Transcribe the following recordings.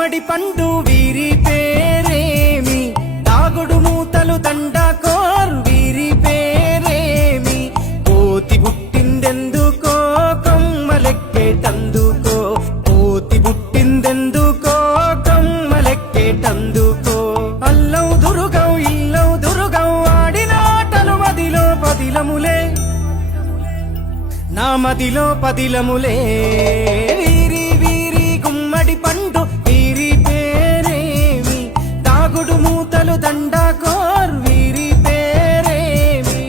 గుమ్మడి పండు వీరి పేరేమి, దాగుడు మూతలు దండకోర్ వీరి పేరేమి, కోతి పుట్టిందెందుకో కొమ్మలెక్కేటందుకో, కోతి పుట్టిందెందుకో కొమ్మలెక్కేటందుకో, అల్లౌ దురుగౌ ఇల్లౌ దురుగౌ ఆడిన ఆటలు మదిలో పదిలములే, నా మదిలో పదిలములే, వీరి వీరి గుమ్మడి పండు వీరి పేరేమి, దాగుడు మూతలు దండకోర్ వీరి పేరేమి.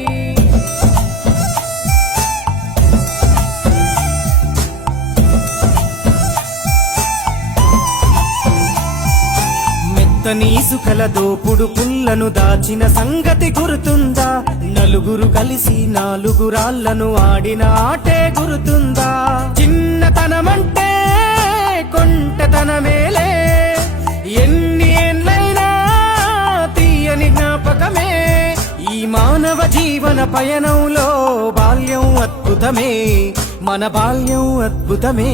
మెత్తని ఇసుకల దోపుడు పుల్లను దాచిన సంగతి గుర్తుందా, నలుగురు కలిసి నాలుగురాళ్లను ఆడిన ఆటే గుర్తుందా, చిన్నతనమంటే కొంటతనమేలే, ఎన్ని ఏళ్ళైనా తీయని జ్ఞాపకమే, ఈ మానవ జీవన పయనంలో బాల్యం అద్భుతమే, మన బాల్యం అద్భుతమే,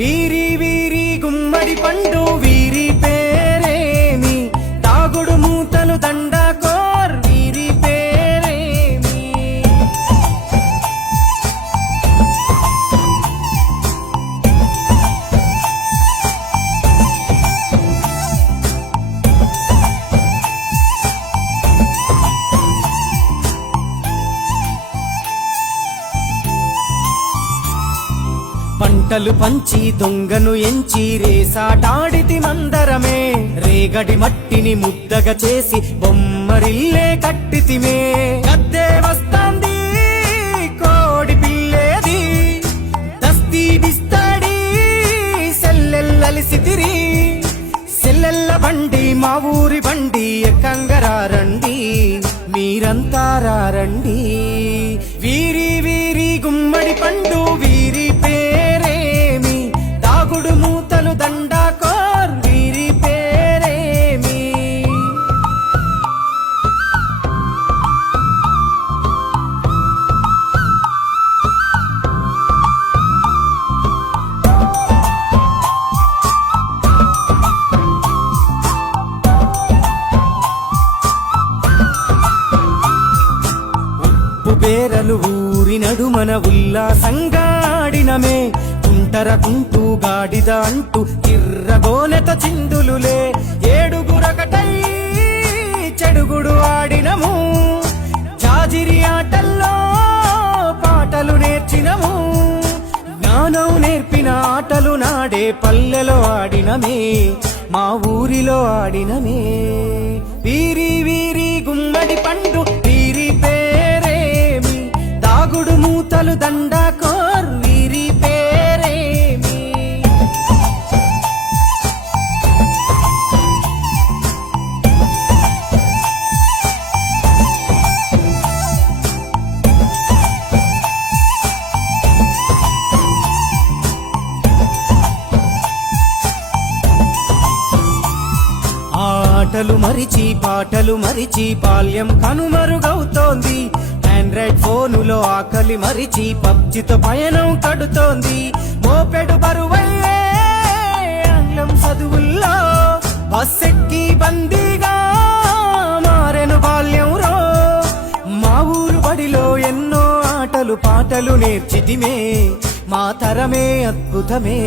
వీరి వీరి గుమ్మడి పండు వీరి పేరేమి, దాగుడు మూతలు దండకోర్ వీరి పేరేమి. పంటలు పంచి దొంగను ఎంచి రేసాటాడితి మందరమే, రేగడి మట్టిని ముద్దగా చేసి బొమ్మరిల్లే కట్టితిమే, గద్దే వస్తాంది కోడి పిల్లేది, దస్తీ బిస్తాడి సెల్లెల్లలిసితిరి, సెల్లెల్ల బండి మా ఊరి బండి ఎక్కంగరారండి, మీరంతా రారండి, వీరి వీరి గుమ్మడి పండు వీరి పేరేమి, దాగుడు మూతలు దండకోర్ వీరి పేరేమి. ఉప్పు బేరలు ఊరి నడుమన ఉల్లాసంగా ఆడినమే, కుంటర కుంటూ గాడిద అంటూ కిర్రగోనెత చిందులులే, ఏడుగురకటై చెడుగుడు ఆడినము, జాజిరి ఆటల్లో పాటలు నేర్చినము, జ్ఞానం నేర్పిన ఆటలు నాడే పల్లెలో ఆడినమే, మా ఊరిలో ఆడినమే, వీరి వీరి గుమ్మడి పండు వీరి పేరేమి, దాగుడు మూతలు దండకోర్ వీరి పేరేమి. ఆటలు మరిచి పాటలు మరిచి బాల్యం కనుమరుగవుతోంది, ఆండ్రాయిడ్ ఫోనులో ఆకలి మరిచి పబ్జితో పయనం కడుతోంది, మోపెడు బరువయ్యే ఆంగ్లం చదువుల్లో బస్సెక్కి బందీగా మారెను బాల్యం రో, మా ఊరు బడిలో ఎన్నో ఆటలు పాటలు నేర్చితిమే, మా తరమే అద్భుతమే,